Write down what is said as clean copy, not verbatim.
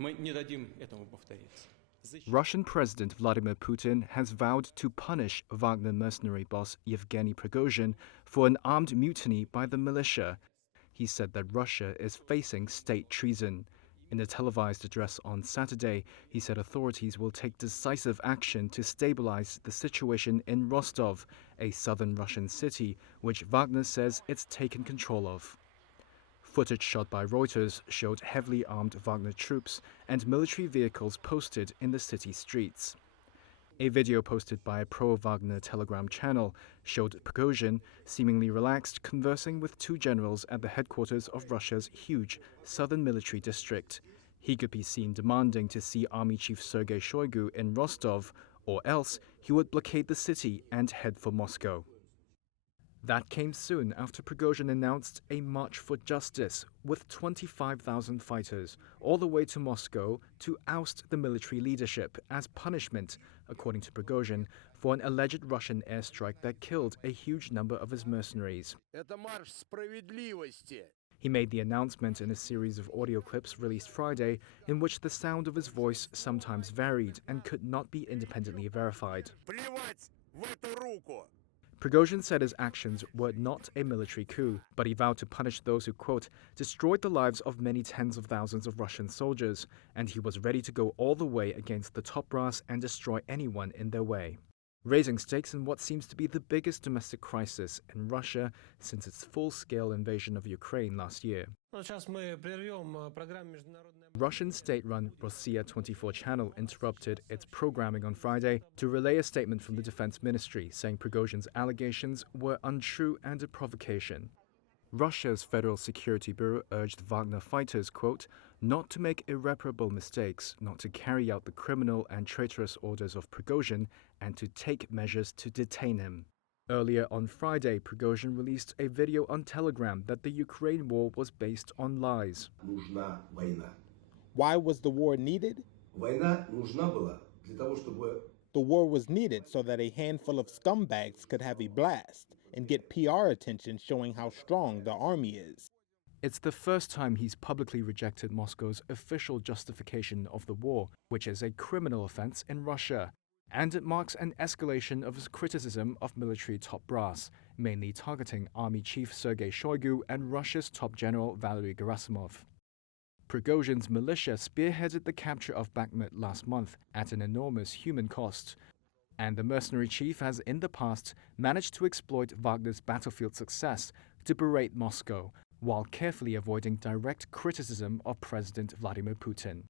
Мы не дадим этому повториться. Russian President Vladimir Putin has vowed to punish Wagner mercenary boss Yevgeny Prigozhin for an armed mutiny by the militia. He said that Russia is facing state treason. In a televised address on Saturday, he said authorities will take decisive action to stabilize the situation in Rostov, a southern Russian city, which Wagner says it's taken control of. Footage shot by Reuters showed heavily armed Wagner troops and military vehicles posted in the city streets. A video posted by a pro-Wagner Telegram channel showed Prigozhin seemingly relaxed conversing with two generals at the headquarters of Russia's huge southern military district. He could be seen demanding to see Army Chief Sergei Shoigu in Rostov, or else he would blockade the city and head for Moscow. That came soon after Prigozhin announced a march for justice with 25,000 fighters all the way to Moscow to oust the military leadership as punishment, according to Prigozhin, for an alleged Russian airstrike that killed a huge number of his mercenaries. He made the announcement in a series of audio clips released Friday in which the sound of his voice sometimes varied and could not be independently verified. Prigozhin said his actions were not a military coup, but he vowed to punish those who, quote, destroyed the lives of many tens of thousands of Russian soldiers, and he was ready to go all the way against the top brass and destroy anyone in their way, raising stakes in what seems to be the biggest domestic crisis in Russia since its full-scale invasion of Ukraine last year. Russian state-run Rossiya 24 channel interrupted its programming on Friday to relay a statement from the Defense Ministry saying Prigozhin's allegations were untrue and a provocation. Russia's Federal Security Bureau urged Wagner fighters, quote, not to make irreparable mistakes, not to carry out the criminal and traitorous orders of Prigozhin, and to take measures to detain him. Earlier on Friday, Prigozhin released a video on Telegram that the Ukraine war was based on lies. Why was the war needed? The war was needed so that a handful of scumbags could have a blast and get PR attention showing how strong the army is. It's the first time he's publicly rejected Moscow's official justification of the war, which is a criminal offense in Russia. And it marks an escalation of his criticism of military top brass, mainly targeting Army Chief Sergei Shoigu and Russia's top general Valery Gerasimov. Prigozhin's militia spearheaded the capture of Bakhmut last month at an enormous human cost, and the mercenary chief has in the past managed to exploit Wagner's battlefield success to berate Moscow, while carefully avoiding direct criticism of President Vladimir Putin.